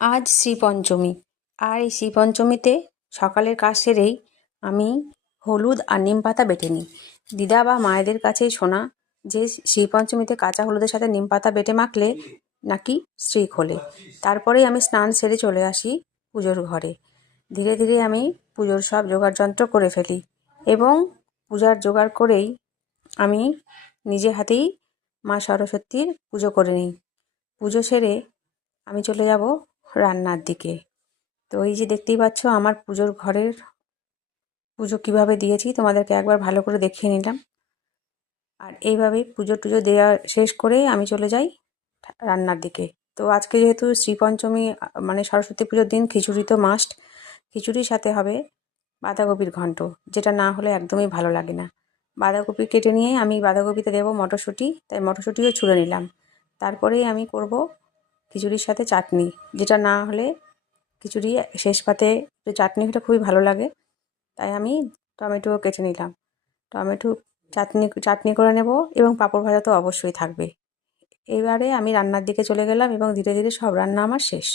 আজ শ্রীপঞ্চমী। আর এই শ্রীপঞ্চমীতে সকালের কাজ সেরেই আমি হলুদ আর নিম পাতা বেটে নিই। দিদা বা মায়েদের কাছেই শোনা যে শ্রীপঞ্চমীতে কাঁচা হলুদের সাথে নিম পাতা বেটে মাখলে নাকি শ্রী খোলে। তারপরেই আমি স্নান সেরে চলে আসি পুজোর ঘরে। ধীরে ধীরে আমি পুজোর সব জোগাড়যন্ত্র করে ফেলি এবং পূজার জোগাড় করেই আমি নিজে হাতেই মা সরস্বতীর পুজো করে নিই। পুজো সেরে আমি চলে যাব রান্নার দিকে। তো এই যে দেখতেই পাচ্ছ আমার পুজোর ঘরের পুজো কিভাবে দিয়েছি তোমাদেরকে একবার ভালো করে দেখিয়ে নিলাম। আর এইভাবেই পুজো টুজো দেওয়া শেষ করে আমি চলে যাই রান্নার দিকে। তো আজকে যেহেতু শ্রীপঞ্চমী মানে সরস্বতী পুজোর দিন, খিচুড়ি তো মাস্ট। খিচুড়ির সাথে হবে বাঁধাকপির ঘন্ট, যেটা না হলে একদমই ভালো লাগে না। বাঁধাকপি কেটে নিয়ে আমি বাঁধাকপিতে দেবো মটরশুঁটি, তাই মটরশুঁটিও ছুঁড়ে নিলাম। তারপরেই আমি করব খিচুড়ির সাথে চাটনি, যেটা না হলে খিচুড়ি শেষ পাতে একটু চাটনি হলে খুবই ভালো লাগে। তাই আমি টমেটোও কেটে নিলাম। টমেটো চাটনি করে নেব এবং পাঁপড় ভাজা তো অবশ্যই থাকবে। এবারে আমি রান্নার দিকে চলে গেলাম এবং ধীরে ধীরে সব রান্না আমার শেষ।